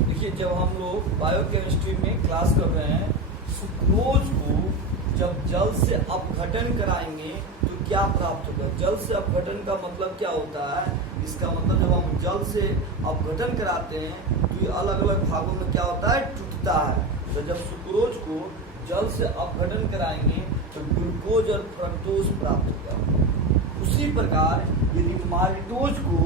देखिए, जब हम लोग बायोकेमिस्ट्री में क्लास कर रहे हैं, सुक्रोज को जब जल से अपघटन कराएंगे तो क्या प्राप्त होगा। जल से अपघटन का मतलब क्या होता है, इसका मतलब जब हम जल से अपघटन कराते हैं तो ये अलग अलग भागों में क्या होता है, टूटता है। तो जब सुक्रोज को जल से अपघटन कराएंगे तो ग्लूकोज और फ्रक्टोज प्राप्त होगा। उसी प्रकार यदि माल्टोज को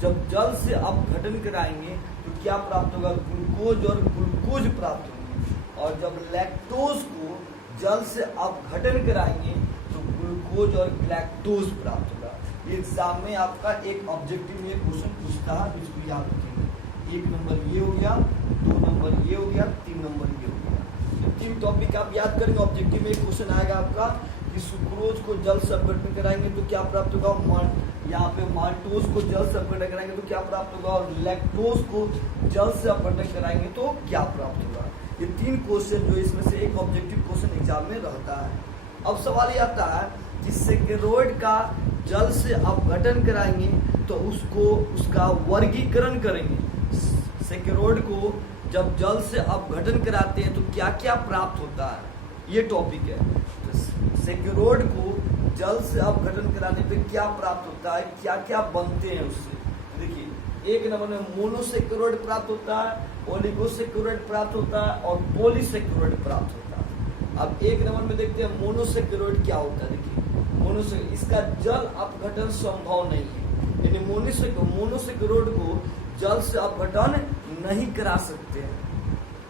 जब जल से अपघटन कराएंगे तो क्या प्राप्त होगा, ग्लूकोज और ग्लूकोज प्राप्त होंगे। और जब लैक्टोज को जल से अपघटन कराएंगे तो ग्लूकोज और लैक्टोज प्राप्त होगा। एग्जाम में आपका एक ऑब्जेक्टिव में क्वेश्चन पूछता है, तो इसको याद रखेंगे। 1 नंबर ये हो गया, 2 नंबर ये हो गया, 3 नंबर ये हो गया। 3 टॉपिक आप याद करेंगे। ऑब्जेक्टिव में क्वेश्चन आएगा आपका कि सुक्रोज को जल से अपघटन कराएंगे तो क्या प्राप्त होगा, यहाँ पे माल्टोज को जल से अपघटन कराएंगे तो क्या प्राप्त होगा, और लैक्टोज को जल से अपघटन कराएंगे तो क्या प्राप्त होगा। ये 3 क्वेश्चन जो इसमें से एक ऑब्जेक्टिव क्वेश्चन एग्जाम में रहता है। अब सवाल ये आता है कि सेकेरोइड का जल से अपघटन कराएंगे तो उसका वर्गीकरण करेंगे। सेकेरोइड को जब जल से अपघटन कराते हैं तो क्या क्या प्राप्त होता है, ये टॉपिक है। सेकेरोइड को जल से अपघटन कराने पे क्या प्राप्त होता है, क्या क्या बनते हैं उससे। देखिए, 1 नंबर में मोनोसेकेरोइड प्राप्त होता है, ओलिगोसेकेरोइड प्राप्त होता है और पॉलीसेकेरोइड प्राप्त होता है। अब 1 नंबर में देखते हैं मोनोसेकेरोइड क्या होता है। देखिए, इसका जल अपघटन संभव नहीं है, यानी मोनोसेकेरोइड को जल से अपघटन नहीं करा सकते हैं।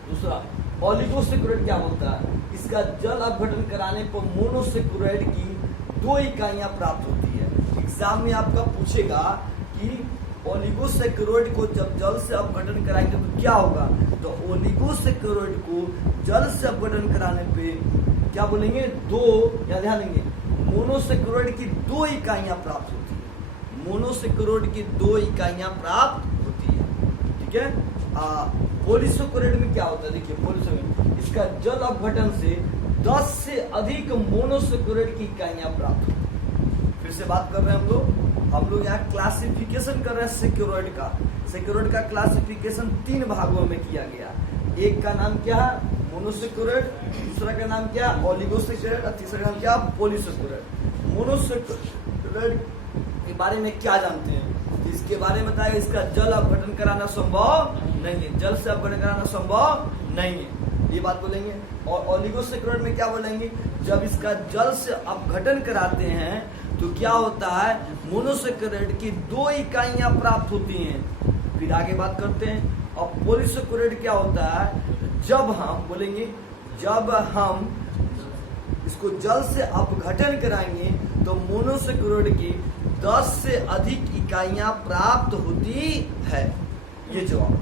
दूसरा, ओलिगोसेकेरोइड क्या होता है, इसका जल अपघटन कराने पर मोनोसेकेरोइड की 2 इकाइयां प्राप्त होती है। एग्जाम में आपका पूछेगा कि ओलिगोसेकेरोइड को जब जल से अपघटन कराएंगे तो क्या होगा, तो ओलिगोसेकेरोइड को जल से अपघटन कराने पे क्या बोलेंगे, 2, या ध्यान देंगे, मोनोसेकेरोइड की 2 इकाइयां प्राप्त होती है। मोनोसेकेरोइड की 2 इकाइयां प्राप्त होती है, ठीक है। पॉलीसेकेरोइड में क्या होता है, देखिए पॉलीसेकेरोइड इसका जल अपघटन से 10 से अधिक मोनोसेकेरोइड की इकाइयां प्राप्त होती है। फिर से बात कर रहे हैं हम लोग यहाँ क्लासिफिकेशन कर रहे हैं सेकेरोइड का। सेकेरोइड का क्लासिफिकेशन 3 भागों में किया गया। एक का नाम क्या है, मोनोसेकेरोइड, दूसरा का नाम क्या, ओलिगोसेकेरोइड, और तीसरा का नाम क्या, पॉलीसेकेरोइड। मोनोसेकेरोइड के बारे में क्या जानते हैं, इसके बारे में बताया, इसका जल अपघटन कराना संभव नहीं है, जल से अपघटन कराना संभव नहीं है, ये बात बोलेंगे। और ओलिगोसेकेरोइड में क्या बोलेंगे, जब इसका जल से अपघटन कराते हैं तो क्या होता है, मोनोसेकेरोइड की 2 इकाइयां प्राप्त होती हैं। फिर आगे बात करते हैं। और पॉलीसेकेरोइड क्या होता है, जब हम बोलेंगे, जब हम इसको जल से अपघटन कराएंगे तो मोनोसेकेरोइड की 10 से अधिक इकाइयां प्राप्त होती है, ये जवाब।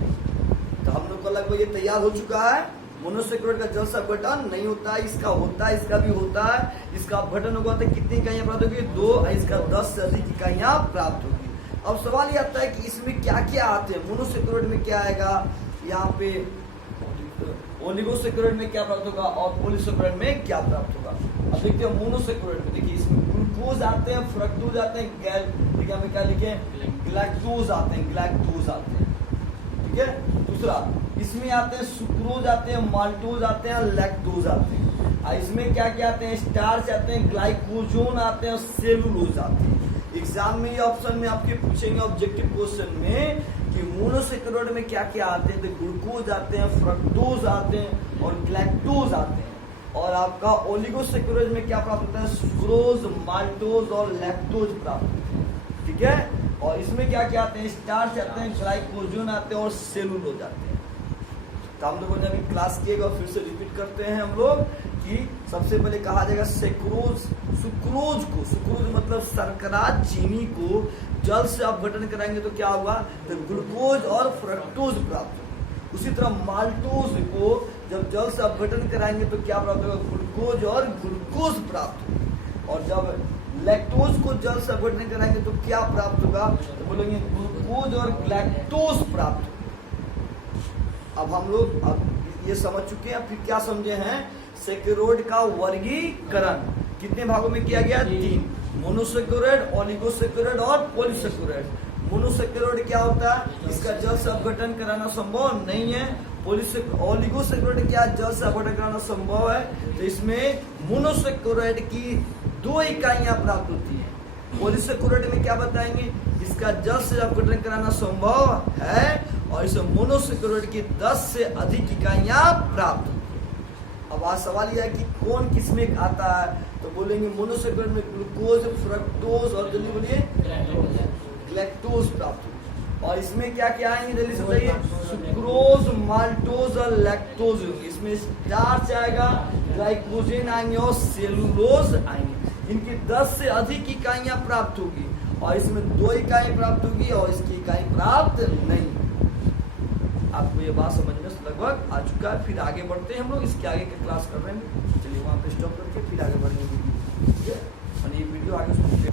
तो हम लोग को लगभग ये तैयार हो चुका है। मोनोसेकेरोइड का जल से अपघटन नहीं होता है, इसका होता है, इसका भी होता है। इसका अपघटन होगा तो कितनी इकाइयां प्राप्त होगी, 2, इसका 10 से अधिक इकाइयां प्राप्त होगी। अब सवाल ये आता है कि इसमें क्या क्या आते हैं। मोनोसेकेरोइड में क्या आएगा, यहाँ पे ओलिगोसेकेरोइड में क्या प्राप्त होगा और पॉलीसेकेरोइड में क्या प्राप्त होगा। अब देखते हैं मोनोसेकेरोइड में, देखिए इसमें ग्लूकोज आते हैं, फ्रक्टोज आते हैं, देखिए हमें क्या लिखे, ग्लैक्टोज आते हैं, ग्लैक्टोज आते हैं, ठीक है। दूसरा, इसमें आते हैं सुक्रोज आते हैं, माल्टोज आते हैं, लैक्टोज आते हैं। इसमें क्या क्या आते हैं, स्टार्च आते हैं, ग्लाइकोजोन आते हैं और सेलुलोज आते हैं। एग्जाम में ये ऑप्शन में आपके पूछेंगे ऑब्जेक्टिव क्वेश्चन में कि मोनोसेकेरोइड में क्या क्या आते हैं, तो ग्लूकोज आते हैं, फ्रक्टोज आते हैं और ग्लैक्टोज आते हैं। और आपका ओलिगोसेकेरोइड में क्या प्राप्त होता है, सुक्रोज, माल्टोज और लैक्टोज प्राप्त होते हैं, ठीक है। और इसमें क्या क्या आते हैं, स्टार्च आते हैं, ग्लाइकोजन आते हैं और सेलुलोज आते हैं। तो हम लोगों ने अभी क्लास किएगा, फिर से रिपीट करते हैं हम लोग कि सबसे पहले कहा जाएगा सुक्रोज मतलब शर्करा, चीनी को जल से अपघटन कराएंगे तो क्या होगा, तो ग्लूकोज और फ्रक्टोज प्राप्त होगा। उसी तरह माल्टोज को जब जल से अपघटन कराएंगे तो क्या प्राप्त होगा, ग्लूकोज और ग्लूकोज प्राप्त होगा। और जब लैक्टोज को जल से अपघटन कराएंगे तो क्या प्राप्त होगा, तो बोलेंगे ग्लूकोज और लैक्टोज प्राप्त होगा। अब हम लोग अब ये समझ चुके हैं, फिर क्या समझे हैं, सेकेरोइड का वर्गीकरण कितने भागों में किया गया, 3, मोनोसेकेरोइड, ओलिगोसेकेरोइड और पॉलीसेकेरोइड। मोनोसेक्युलर क्या होता है? इसका जल से अपघटन कराना संभव नहीं है। ओलिगोसेक्युलर क्या जल से अपघटन कराना संभव है? तो इसमें मोनोसेक्युलर की 2 इकाइयां प्राप्त होती हैं। पॉलीसेक्युलर में क्या बताएंगे? इसका जल से अपघटन कराना संभव है और इसे मोनोसेक्युलर की 10 से अधिक इकाइयां प्राप्त होती हैं। अब आज सवाल यह है कि कौन किसमें आता है? तो बोलेंगे मोनोसेक्युलर में ग्लूकोज, फ्रक्टोज और जल्दी बोलिए लैक्टोज प्राप्त होती है। और इसमें क्या क्या आएंगे जल्दी से बताइए? सुक्रोज, माल्टोज और लैक्टोज होंगे। इसमें स्टार्च आएगा, ग्लाइकोजन आएंगे और सेलुलोज आएंगे। इनकी 10 से अधिक इकाइयां प्राप्त होगी और इसमें 2 इकाई प्राप्त होगी और इसकी इकाई प्राप्त नहीं। आपको ये बात समझ में लगभग आ चुका है। फिर आगे बढ़ते हैं हम लोग, इसके आगे की क्लास कर रहे हैं। चलिए वहां पे स्टॉप करके फिर आगे बढ़ेंगे, ठीक है? और ये वीडियो आगे सुनते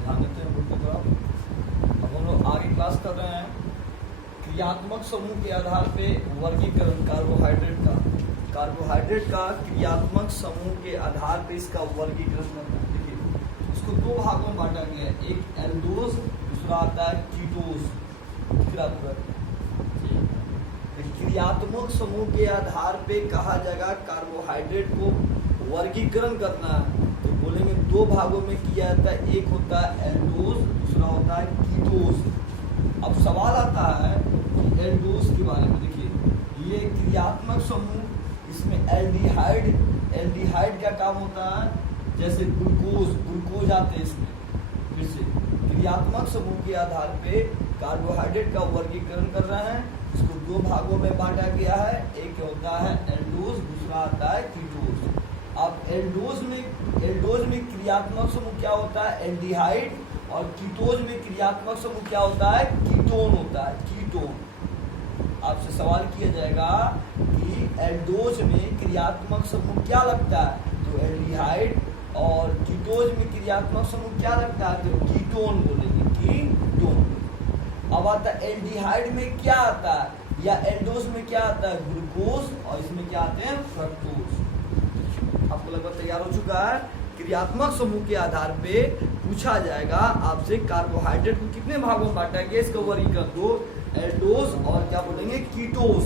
ध्यान देते हैं बुक को। अब हम लोग आगे क्लास कर रहे हैं क्रियात्मक समूह के आधार पे वर्गीकरण कार्बोहाइड्रेट का क्रियात्मक समूह के आधार पे इसका वर्गीकरण करना है। देखिए इसको 2 भागों में बांटा गया है, एक एल्डोज, दूसरा आता है कीटोज। क्रियात्मक समूह के आधार पे कहा जाएगा कार्बोहाइड्रेट को वर्गीकरण करना है। तो बोलेंगे 2 भागों में किया जाता है, एक होता है एल्डोज, दूसरा होता है कीटोज। अब सवाल आता है कि एल्डोज के बारे में। देखिए ये क्रियात्मक समूह, इसमें एल्डिहाइड का काम होता है, जैसे ग्लूकोज आते हैं इसमें। फिर से क्रियात्मक समूह के आधार पे कार्बोहाइड्रेट का वर्गीकरण कर रहे हैं। इसको 2 भागों में बांटा गया है, एक होता है एल्डोज, दूसरा आता है कीटोज। अब एल्डोज में क्रियात्मक समूह क्या होता है? एल्डिहाइड। और कीटोज में क्रियात्मक समूह क्या होता है? कीटोन होता है, कीटोन। आपसे सवाल किया जाएगा कि एल्डोज में क्रियात्मक समूह क्या लगता है? तो एल्डिहाइड। और कीटोज में क्रियात्मक समूह क्या लगता है? तो कीटोन बोलेंगे, कीटोन। अब आता है एल्डिहाइड में क्या आता है, या एल्डोज में क्या आता है? ग्लूकोज। और इसमें क्या आते हैं? फ्रक्टोज। आपको लगभग तैयार हो चुका है। क्रियात्मक समूह के आधार पे पूछा जाएगा आपसे कार्बोहाइड्रेट को कितने भागों में बांटा गया, इसका वर्गीकरण 2, एल्डोज और क्या बोलेंगे? कीटोज।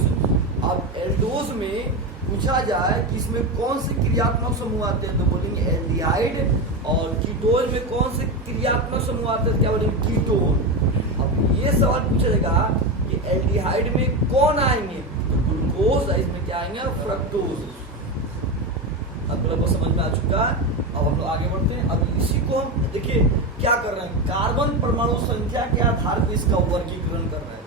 अब एल्डोज में पूछा जाए कि इसमें कौन से क्रियात्मक समूह आते हैं, तो बोलेंगे एल्डिहाइड। और कीटोज में कौन से क्रियात्मक समूह आते हैं, क्या बोलेंगे? कीटोन। अब ये सवाल पूछा जाएगा कि एल्डिहाइड में कौन आएंगे, तो ग्लूकोज। इसमें क्या आएंगे? फ्रक्टोज। अब लगभग समझ में आ चुका है। अब हम लोग आगे बढ़ते हैं। अब इसी को हम देखिए क्या कर रहे हैं, कार्बन परमाणु संख्या के आधार पर इसका वर्गीकरण कर रहे हैं।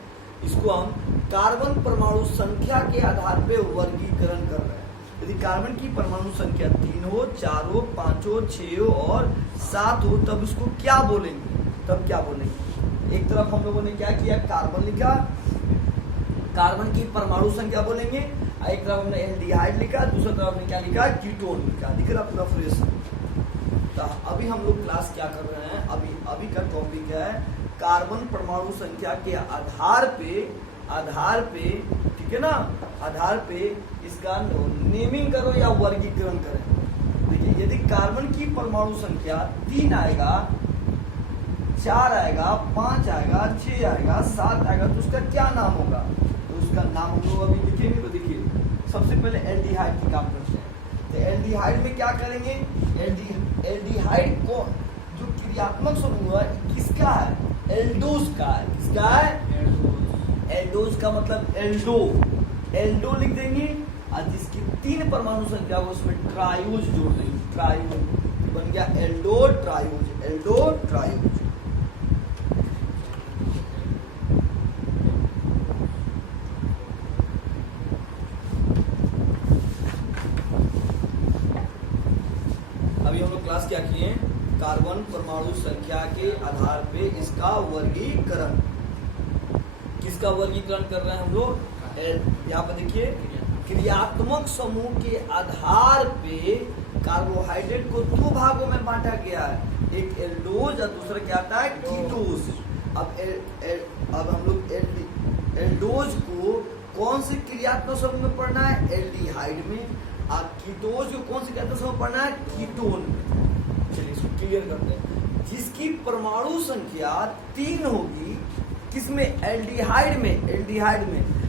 इसको हम कार्बन परमाणु संख्या के आधार पे वर्गीकरण कर रहे हैं। यदि कार्बन की परमाणु संख्या 3 हो, 4 हो, 5 हो, 6 हो और 7 हो, तब इसको क्या बोलेंगे? तब क्या बोलेंगे? एक तरफ हम लोगों ने क्या किया, कार्बन लिखा, कार्बन की परमाणु संख्या बोलेंगे। एक तरफ हमने एल्डिहाइड लिखा, दूसरी तरफ हमने क्या लिखा? कीटोन लिखा। दिख रहा पूरा फ्रेश। तो अभी हम लोग क्लास क्या कर रहे हैं, अभी का टॉपिक है कार्बन परमाणु संख्या के आधार पे, ठीक है ना, आधार पे इसका नेमिंग करो या वर्गीकरण करें। देखिए यदि कार्बन की परमाणु संख्या 3 आएगा, 4 आएगा, 5 आएगा, 6 आएगा, 7 आएगा, तो उसका क्या नाम होगा? तो उसका नाम हम लोग अभी लिखेंगे। तो देखिए सबसे पहले एल्डिहाइड की काम करते हैं। तो एल्डिहाइड में क्या करेंगे? एल्डिहाइड को जो क्रियात्मक समूह है किसका है? एल्डोज का है। किसका है? एल्डोज का मतलब एल्डो लिख देंगे और जिसकी 3 परमाणु संख्या हो उसमें ट्रायोज जोड़ देंगे। ट्रायोज बन गया एल्डो ट्रायोज। अभी हम लोग क्लास क्या किए? कार्बन परमाणु संख्या के आधार पे इसका वर्गीकरण। किसका वर्गीकरण कर रहे हैं हम लोग? यहाँ पर देखिए क्रियात्मक समूह के आधार पे कार्बोहाइड्रेट को 2 भागों में बांटा गया है, एक एल्डोज और दूसरा क्या आता है? कीटोज। अब हम लोग एल्डोज को कौन से क्रियात्मक समूह में पढ़ना है? एल्डिहाइड में। और कीटोज को कौन से क्रियात्मक समूह में पढ़ना है? कीटोन में। चलिए इसको क्लियर करते हैं। जिसकी परमाणु संख्या 3 होगी, किसमें? एल्डिहाइड में।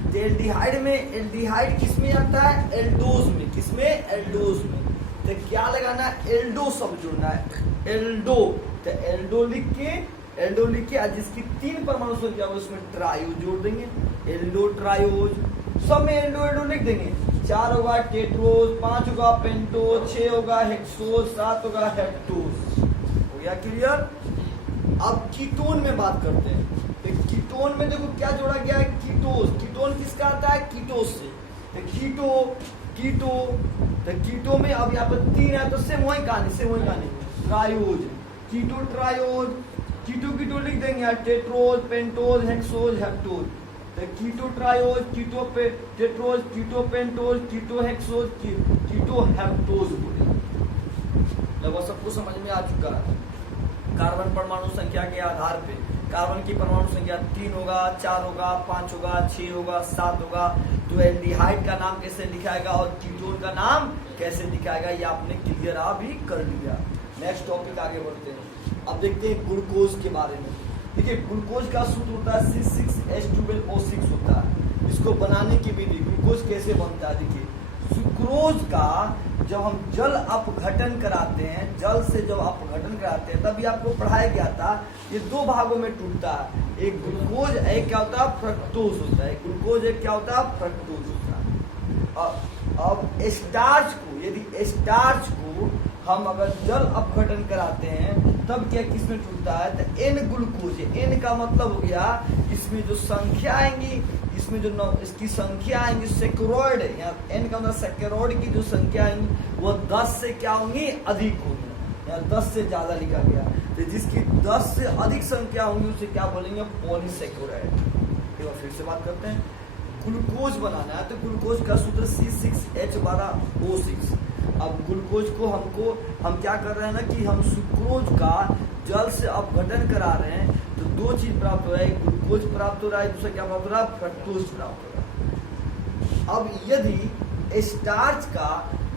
तो एल्डिहाइड किसमें आता है? एल्डोज में। किसमें? एल्डोज में। तो क्या लगाना है? एल्डो शब्द जोड़ना है, एल्डो। तो एल्डो लिख के जिसकी 3 परमाणु संख्या उसमें ट्रायोज जोड़ देंगे, एल्डो ट्रायोज। सब में एल्डो लिख देंगे। 4 होगा टेट्रोज, 5 होगा पेंटोज, 6 होगा हेक्सोज, 7 होगा हेप्टोज। हो गया क्लियर? अब कीटोन में बात करते हैं। तो कीटोन में देखो क्या जोड़ा गया है? कीटोज। कीटोन किसका आता है? कीटोज से। तो कीटो में अब यहाँ पर 3 है, तो सेम वही कहानी। ट्रायोज, कीटो ट्रायोज, कीटो लिख देंगे यार, टेट्रोज, पेंटोज, हेक्सोज, हेप्टोज। तो कीटो ट्रायोज, टेट्रोज, कीटो पेंटोज, कीटो हेक्सोज, कीटो हेप्टोज बोले। लगभग सबको समझ में आ चुका है। कार्बन परमाणु संख्या के आधार पे कार्बन की परमाणु संख्या 3 होगा, 4 होगा, 5 होगा, 6 होगा, 7 होगा। तो एल्डिहाइड का नाम कैसे लिखाएगा और कीटोन का नाम कैसे लिखाएगा, ये आपने क्लियर भी कर लिया। नेक्स्ट टॉपिक आगे बढ़ते हैं। अब देखते हैं ग्लूकोज के बारे में। देखिए ग्लूकोज का सूत्र होता है C6H12O6 होता है। इसको बनाने की विधि, ग्लूकोज कैसे बनता है? देखिए सुक्रोज का जब हम जल अपघटन कराते हैं, जल से जब अपघटन कराते हैं, तभी आपको पढ़ाया गया था ये 2 भागों में टूटता है। एक ग्लूकोज, एक क्या होता है? फ्रक्टोज होता है। ग्लूकोज एक क्या होता है? फ्रक्टोज होता है। अब स्टार्च को, यदि स्टार्च को हम अगर जल अपघटन कराते हैं तब क्या किसमें टूटता है? तो एन ग्लूकोज। एन का मतलब हो गया इसमें जो संख्या आएंगी, इसमें जो इसकी संख्या आएंगी सेक्रोइड, एन का मतलब सेक्रोइड की जो संख्या आएंगी वो 10 से क्या होंगी? अधिक होंगी। यहाँ 10 से ज्यादा लिखा गया। तो जिसकी 10 से अधिक संख्या होंगी उसे क्या बोलेंगे? पॉलीसेक्रोइड। फिर से बात करते हैं। ग्लूकोज बनाना है तो ग्लूकोज का सूत्र C6H12O6। अब ग्लूकोज को हम क्या कर रहे हैं ना कि हम सुक्रोज का जल से अपघटन करा रहे हैं, तो 2 चीज प्राप्त हो रहा है। ग्लूकोज प्राप्त हो रहा है, दूसरा क्या प्राप्त हो रहा है? फ्रक्टोज प्राप्त हो रहा है। अब यदि स्टार्च का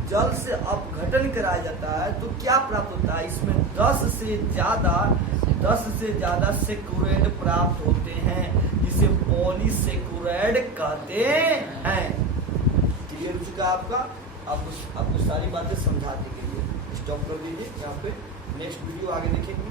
जल से अपघटन कराया जाता है तो क्या प्राप्त होता है? इसमें 10 से ज्यादा सेक्रोइड प्राप्त होते हैं, जिसे पॉलीसेक्रोइड कहते हैं। क्लियर हो चुका आपका? आपको सारी बातें समझाने के लिए स्टॉप कर दीजिए यहाँ पे। नेक्स्ट वीडियो आगे देखेंगे।